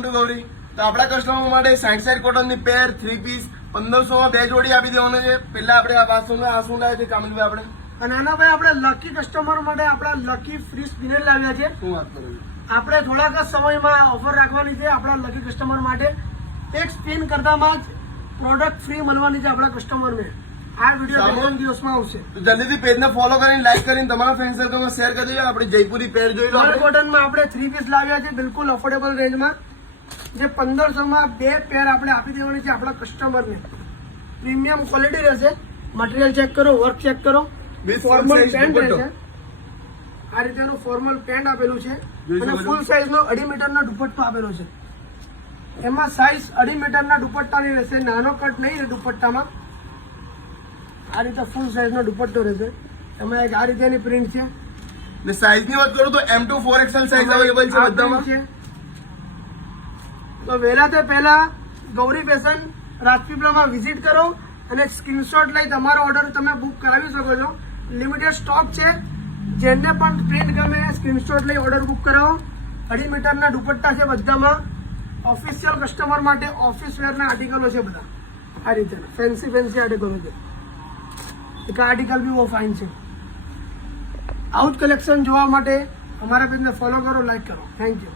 Welcome to Gauri. તો આપણા customer માટે 60 કોટનની પેર 3 પીસ 1500 માં 2 જોડી આપી દેવાનો છે. પહેલા આપણે આ 500 આ શું લાવ્યા છે કામિલભાઈ આપણે? અને આના ભાઈ આપણે લકી કસ્ટમર માટે આપણા લકી ફ્રી સ્પિનર લાવ્યા છે. શું વાત કરો છો? આપણે થોડાક જ સમયમાં ઓફર રાખવાની છે આપણા લકી કસ્ટમર માટે. એક સ્પિન કરતામાં જ પ્રોડક્ટ ફ્રી મળવાની છે આપણા કસ્ટમરને. આ વિડીયો 2 દિવસમાં આવશે. તો જલ્દીથી પેજને ફોલો કરીને લાઈક કરીને તમારા ફ્રેન્ડ સર્કલમાં શેર કરી દેજો. આપણે જયપુરી પેર જોઈ લો. કોટનમાં આપણે 3 પીસ લાવ્યા છે બિલકુલ અફોર્ડેબલ રેન્જમાં, જે 1500 માં 2 પેર આપણે આપી દેવાની છે આપણા કસ્ટમરને. પ્રીમિયમ ક્વોલિટી રહેશે. મટીરિયલ ચેક કરો, વર્ક ચેક કરો. ફોર્મલ પેન્ટ રહેશે. આ રીતેનું ફોર્મલ પેન્ટ આપેલું છે અને ફૂલ સાઈઝ નો 2.5 મીટરનો દુપટ્ટો આપેલો છે. એમાં સાઈઝ 2.5 મીટરના દુપટ્ટાની રહેશે. નાનો કટ નહીં દુપટ્ટામાં. આ રીતે ફૂલ સાઈઝ નો દુપટ્ટો રહેશે. એમાં એક આ રીતેની પ્રિન્ટ છે. ને સાઈઝની વાત કરું તો M2 4XL સાઈઝ અવેલેબલ છે બધામાં. તો વહેલા તે પહેલા ગૌરી ફેશન રાજપીપળામાં વિઝિટ કરો અને સ્ક્રીનશોટ લઈ તમારો ઓર્ડર તમે બુક કરાવી શકો છો. લિમિટેડ સ્ટોક છે. જેને પણ પ્રિન્ટ ગમે સ્ક્રીનશોટ લઈ ઓર્ડર બુક કરાવો. 2.5 મીટરના દુપટ્ટા છે બધામાં. ઓફિશિયલ કસ્ટમર માટે ઓફિસ વેરના આર્ટિકલો છે બધા. આ રીતે ફેન્સી આર્ટિકલો છે. એક આર્ટિકલ બી બહુ ફાઇન છે. આઉટ કલેક્શન જોવા માટે અમારા પેજને ફોલો કરો, લાઈક કરો. Thank you.